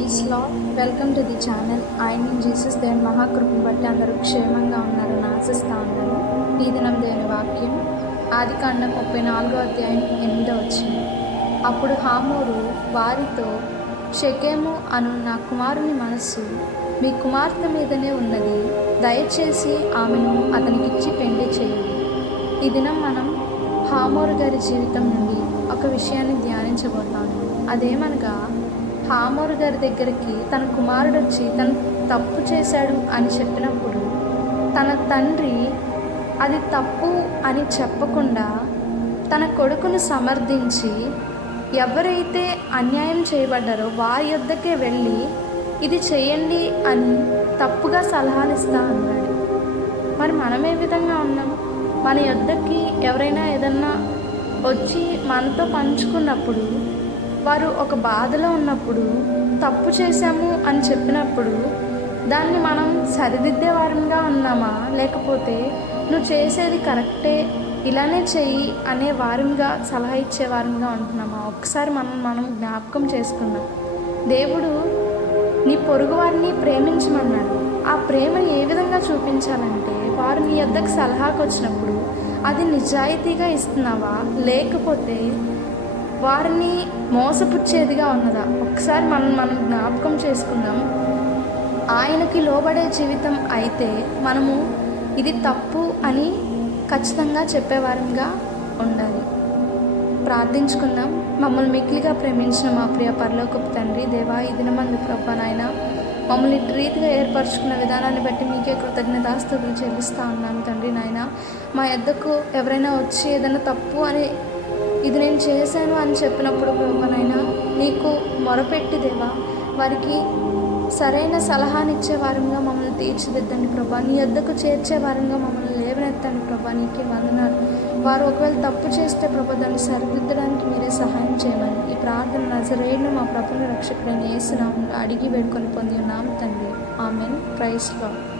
Praise lord. Welcome to the channel. Jesus దేవుని మహాకృపను బట్టి అందరూ క్షేమంగా ఉన్నారని ఆశిస్తూ ఉన్నాను. ఈ దినం దేవుని వాక్యం ఆదికాండం 34:8. అప్పుడు హామోరు వారితో, షెకెము అను నా కుమారుని మనస్సు మీ కుమార్తె మీదనే ఉన్నది, దయచేసి ఆమెను అతనికిచ్చి పెళ్లి చేయండి. ఈ దినం మనం హామోరు గారి జీవితం నుండి ఒక విషయాన్ని ధ్యానించబోతాము. అదేమనగా, హామోరు గారి దగ్గరికి తన కుమారుడు వచ్చి తను తప్పు చేశాడు అని చెప్పినప్పుడు తన తండ్రి అది తప్పు అని చెప్పకుండా తన కొడుకును సమర్థించి ఎవరైతే అన్యాయం చేయబడ్డారో వారి యొద్దకే వెళ్ళి ఇది చేయండి అని తప్పుగా సలహాలు ఇస్తా అన్నాడు. మరి మనం ఏ విధంగా ఉన్నాం? మన యొద్దకి ఎవరైనా ఏదన్నా వచ్చి మనతో పంచుకున్నప్పుడు, వారు ఒక బాధలో ఉన్నప్పుడు తప్పు చేశాము అని చెప్పినప్పుడు దాన్ని మనం సరిదిద్దే వారంగా ఉన్నామా, లేకపోతే నువ్వు చేసేది కరెక్టే, ఇలానే చెయ్యి అనే వారంగా సలహా ఇచ్చే వారంగా ఉంటున్నామా? ఒకసారి మనం జ్ఞాపకం చేసుకున్నాం. దేవుడు నీ పొరుగు వారిని ప్రేమించమన్నాడు. ఆ ప్రేమను ఏ విధంగా చూపించాలంటే, వారు నీ యొద్దకు సలహాకు వచ్చినప్పుడు అది నిజాయితీగా ఇస్తున్నావా, లేకపోతే వారిని మోసపుచ్చేదిగా ఉన్నదా? ఒకసారి మనం జ్ఞాపకం చేసుకుందాం. ఆయనకి లోబడే జీవితం అయితే మనము ఇది తప్పు అని ఖచ్చితంగా చెప్పేవారంగా ఉండాలి. ప్రార్థించుకుందాం. మమ్మల్ని మిక్కిలిగా ప్రేమించిన మా ప్రియ పరలోకపు తండ్రి, దేవా, ఈ దినమందు ప్రభా నాయన మమ్మల్ని ఇటు రీతిగా ఏర్పరచుకున్న విధానాన్ని బట్టి మీకే కృతజ్ఞతాస్తుతులు చెల్లిస్తూ ఉన్నాను తండ్రి. నాయన, మా యొద్దకు ఎవరైనా వచ్చి ఏదైనా తప్పు అని ఇది నేను చేశాను అని చెప్పినప్పుడు ప్రభానైనా నీకు మొరపెట్టి దేవా వారికి సరైన సలహానిచ్చే వారంగా మమ్మల్ని తీర్చిదిద్దండి ప్రభా. నీ యొద్దకు చేర్చే వారంగా మమ్మల్ని లేవనెత్తండి ప్రభా. నీకే వందనాలు. వారు ఒకవేళ తప్పు చేస్తే ప్రభా దాన్ని సరిదిద్దడానికి మీరే సహాయం చేయమని ఈ ప్రార్థన నజరేయుడు మా ప్రభువుని రక్షకుడైన యేసు నామములో అడిగి వేడుకొని పొంది ఉన్నాము తండ్రి. ఆమేన్. Praise lord.